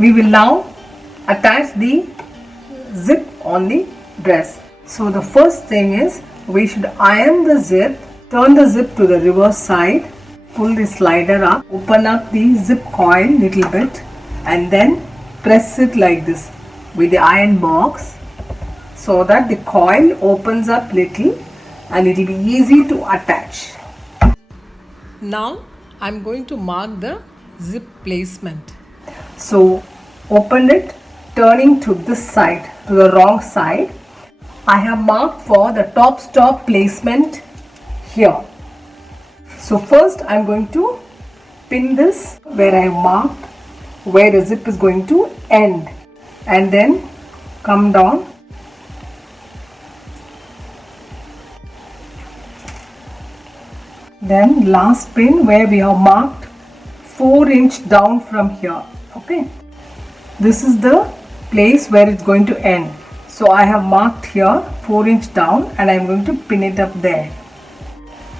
We will now attach the zip on the dress. So the first thing is we should iron the zip, turn the zip to the reverse side, pull the slider up, open up the zip coil little bit and then press it like this with the iron box so that the coil opens up little and it will be easy to attach. Now I am going to mark the zip placement. So open it, turning to this side, to the wrong side. I have marked for the top stop placement here. So first I am going to pin this where I marked where the zip is going to end and then come down. Then last pin where we have marked 4" down from here. Okay, this is the place where it's going to end. So I have marked here 4" down and I'm going to pin it up there.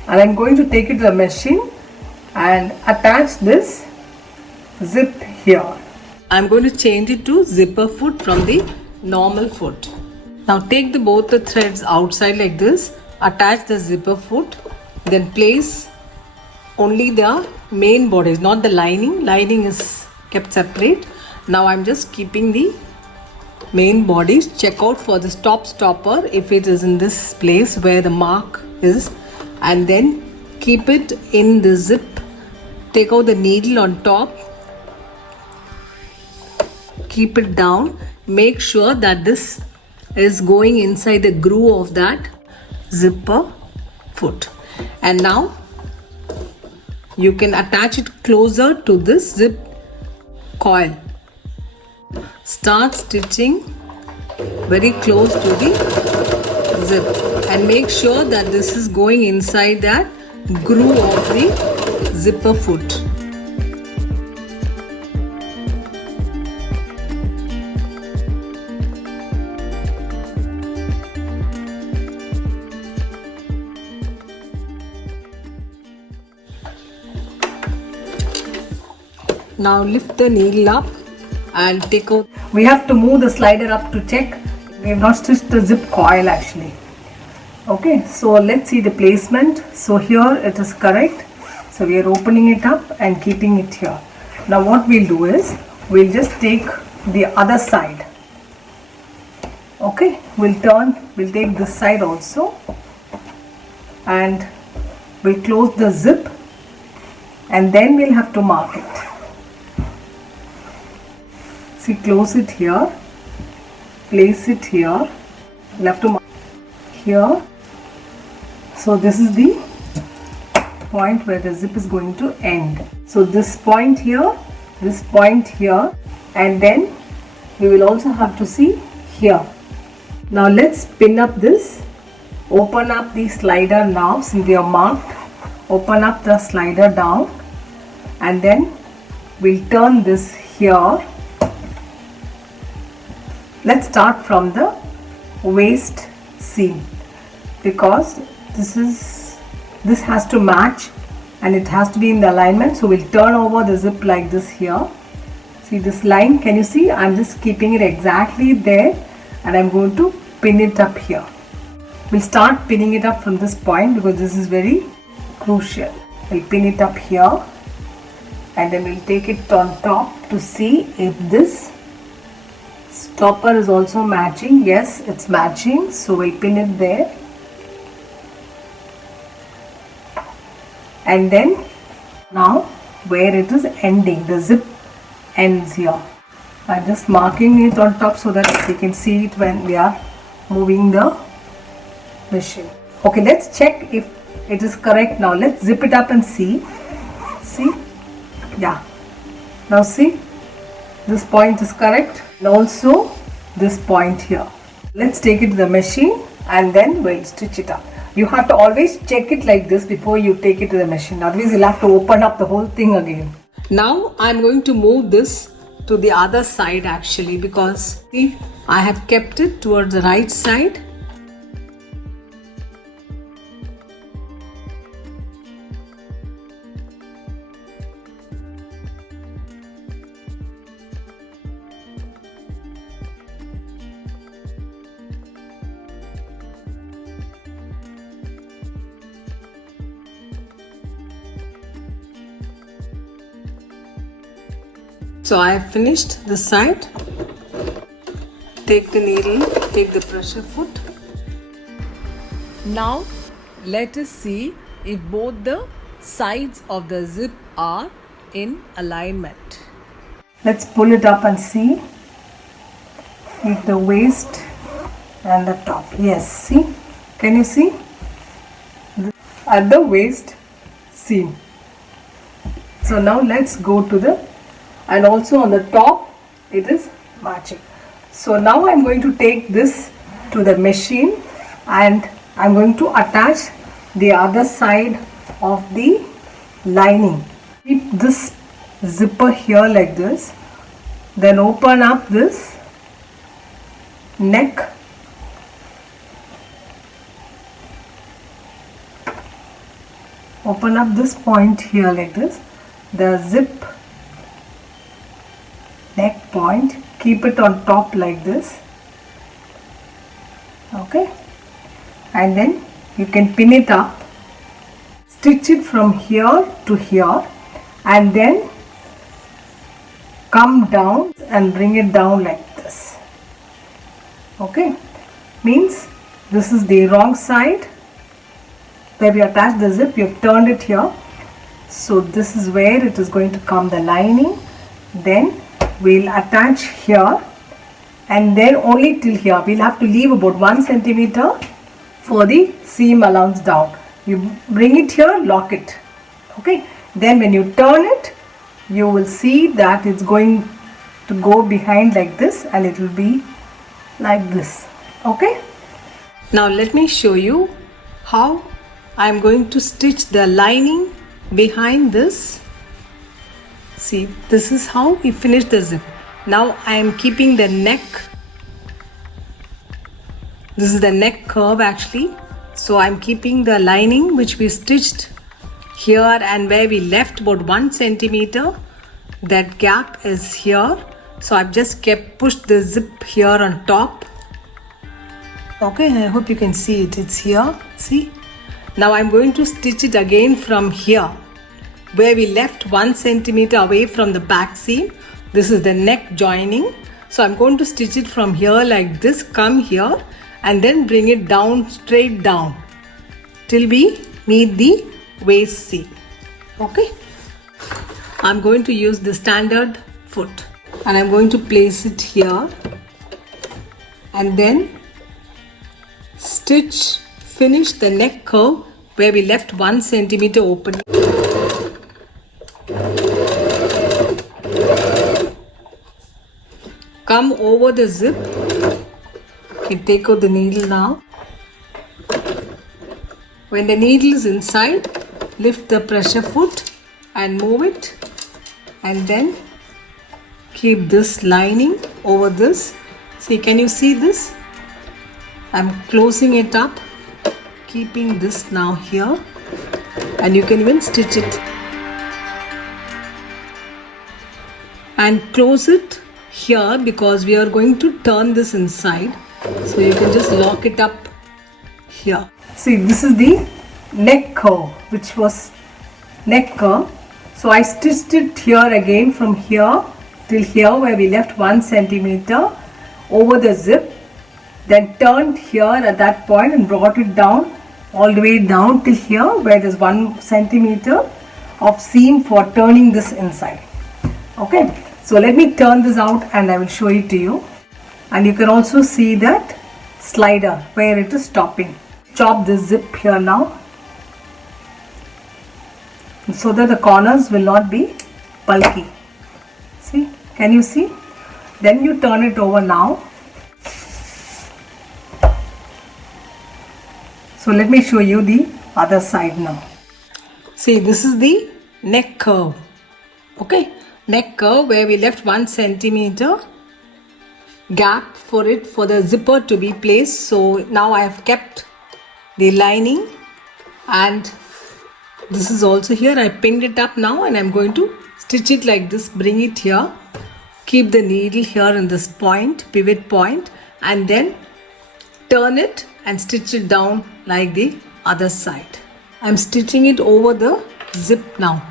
And I'm going to take it to the machine and attach this zip here. I'm going to change it to zipper foot from the normal foot. Now take both the threads outside like this, attach the zipper foot, then place only the main bodies, not the lining. Lining is kept separate. Now I'm just keeping the main bodies. Check out for the top stopper if it is in this place where the mark is, and then keep it in the zip. Take out the needle on top, keep it down, make sure that this is going inside the groove of that zipper foot. And now you can attach it closer to this zip coil. Start stitching very close to the zip and make sure that this is going inside that groove of the zipper foot. Now lift the needle up and take out. We have to move the slider up to check. We have not stitched the zip coil actually. Okay, so let's see the placement. So here it is correct. So we are opening it up and keeping it here. Now what we'll do is we'll just take the other side. Okay, we'll take this side also and we'll close the zip and then we'll have to mark it. See, close it here, place it here, we'll have to mark here. So this is the point where the zip is going to end. So this point here, and then we will also have to see here. Now let's pin up this. Open up the slider now, since we are marked. Open up the slider down and then we'll turn this here. Let's start from the waist seam because this has to match and it has to be in the alignment. So we'll turn over the zip like this here. See this line, can you see? I'm just keeping it exactly there and I'm going to pin it up here. We'll start pinning it up from this point because this is very crucial. We'll pin it up here and then we'll take it on top to see if this stopper is also matching. Yes, it's matching, so we'll pin it there. And then now where it is ending, the zip ends here. I'm just marking it on top so that we can see it when we are moving the machine. Okay, let's check if it is correct now. Let's zip it up and see. See? Yeah. Now see, this point is correct and also this point here. Let's take it to the machine and then we'll stitch it up. You have to always check it like this before you take it to the machine, otherwise you'll have to open up the whole thing again. Now I'm going to move this to the other side actually, because see, I have kept it towards the right side. So I have finished this side. Take the needle, take the pressure foot. Now let us see if both the sides of the zip are in alignment. Let's pull it up and see if the waist and the top. Yes, see? Can you see? At the waist seam. So now let's go to the, and also on the top it is matching. So now I'm going to take this to the machine and I'm going to attach the other side of the lining. Keep this zipper here like this, then open up this neck, open up this point here like this, the zip neck point, keep it on top like this, okay, and then you can pin it up, stitch it from here to here, and then come down and bring it down like this. Okay, means this is the wrong side where we attach the zip, we have turned it here. So this is where it is going to come, the lining. Then we'll attach here and then only till here. We'll have to leave about 1 centimeter for the seam allowance down. You bring it here, lock it. Okay, then when you turn it, you will see that it's going to go behind like this and it will be like this. Okay, now let me show you how I'm going to stitch the lining behind this. See, this is how we finish the zip. Now I am keeping the neck. This is the neck curve actually. So I'm keeping the lining which we stitched here and where we left about 1 centimeter. That gap is here. So I've just pushed the zip here on top. Okay, I hope you can see it. It's here. See? Now I'm going to stitch it again from here where we left 1 centimeter away from the back seam. This is the neck joining. So I'm going to stitch it from here like this, come here and then bring it down, straight down till we meet the waist seam. Okay. I'm going to use the standard foot and I'm going to place it here and then finish the neck curve where we left 1 centimeter open. Come over the zip. You take out the needle now. When the needle is inside, lift the pressure foot and move it, and then keep this lining over this. See, can you see this? I'm closing it up, keeping this now here, and you can even stitch it and close it here because we are going to turn this inside. So you can just lock it up here. See, this is the neck curve, which was neck curve. So I stitched it here again from here till here where we left 1 centimeter over the zip, then turned here at that point and brought it down all the way down till here where there's 1 centimeter of seam for turning this inside. Okay, so let me turn this out and I will show it to you. And you can also see that slider where it is stopping. Chop this zip here now so that the corners will not be bulky. See, can you see? Then you turn it over now. So let me show you the other side now. See, this is the neck curve. Okay, neck curve where we left 1 centimeter gap for it for the zipper to be placed. So now I have kept the lining and this is also here. I pinned it up now and I'm going to stitch it like this, bring it here, keep the needle here in this point, pivot point, and then turn it and stitch it down like the other side. I'm stitching it over the zip now.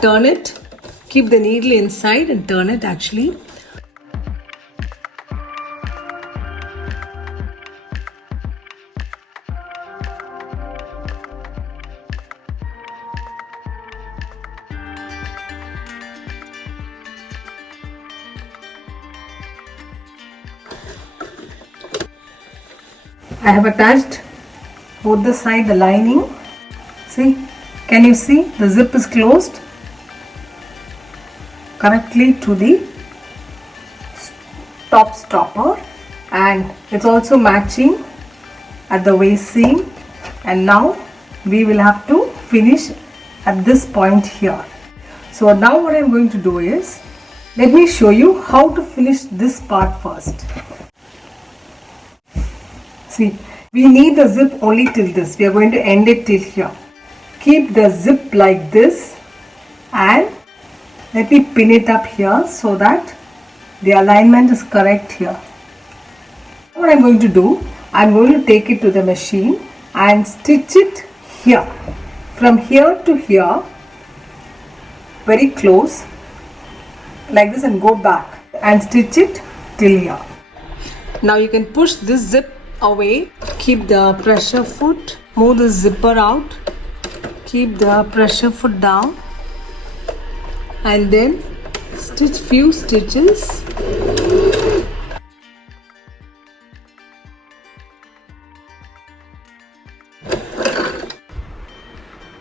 turn it, keep the needle inside and turn it actually. I have attached both the side the lining. See, can you see the zip is closed correctly to the top stopper, and it's also matching at the waist seam. And now we will have to finish at this point here. So now what I'm going to do is, let me show you how to finish this part first. See, we need the zip only till this. We are going to end it till here. Keep the zip like this and let me pin it up here so that the alignment is correct here. What I'm going to do, I'm going to take it to the machine and stitch it here. From here to here, very close, like this, and go back and stitch it till here. Now you can push this zip away, keep the pressure foot, move the zipper out, keep the pressure foot down, and then stitch few stitches.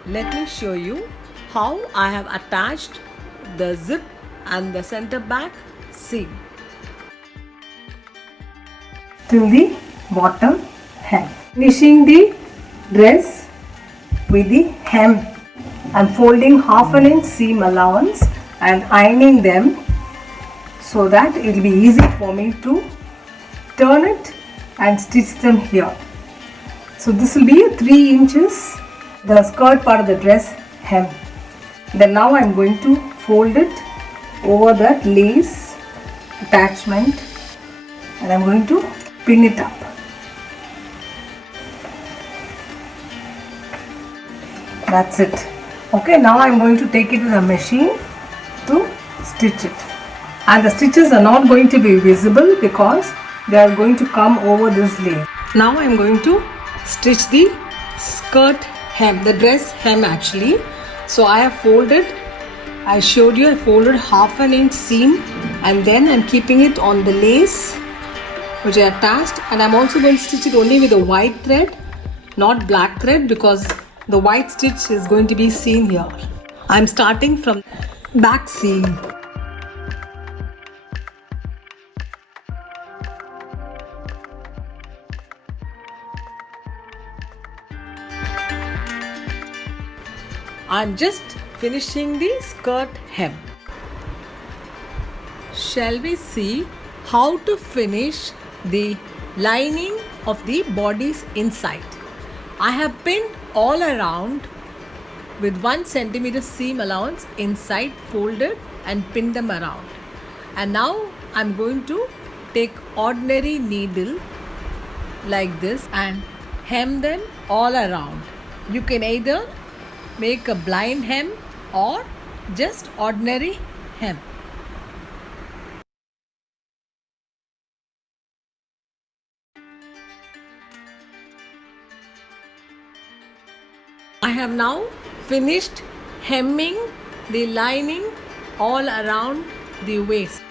Let me show you how I have attached the zip and the center back seam till the bottom hem. Finishing the dress with the hem. I'm folding half an inch seam allowance and ironing them so that it will be easy for me to turn it and stitch them here. So this will be 3 inches, the skirt part of the dress hem. Then now I'm going to fold it over that lace attachment and I'm going to pin it up. That's it. Okay, now I'm going to take it to the machine to stitch it. And the stitches are not going to be visible because they are going to come over this lace. Now I'm going to stitch the skirt hem, the dress hem actually. So I have folded, I showed you I folded half an inch seam and then I'm keeping it on the lace which I attached, and I'm also going to stitch it only with a white thread, not black thread, because the white stitch is going to be seen here. I'm starting from back seam. I'm just finishing the skirt hem. Shall we see how to finish the lining of the body's inside? I have pinned all around with 1 centimeter seam allowance inside, folded and pinned them around. And now I'm going to take ordinary needle like this and hem them all around. You can either make a blind hem or just ordinary hem. I have now finished hemming the lining all around the waist.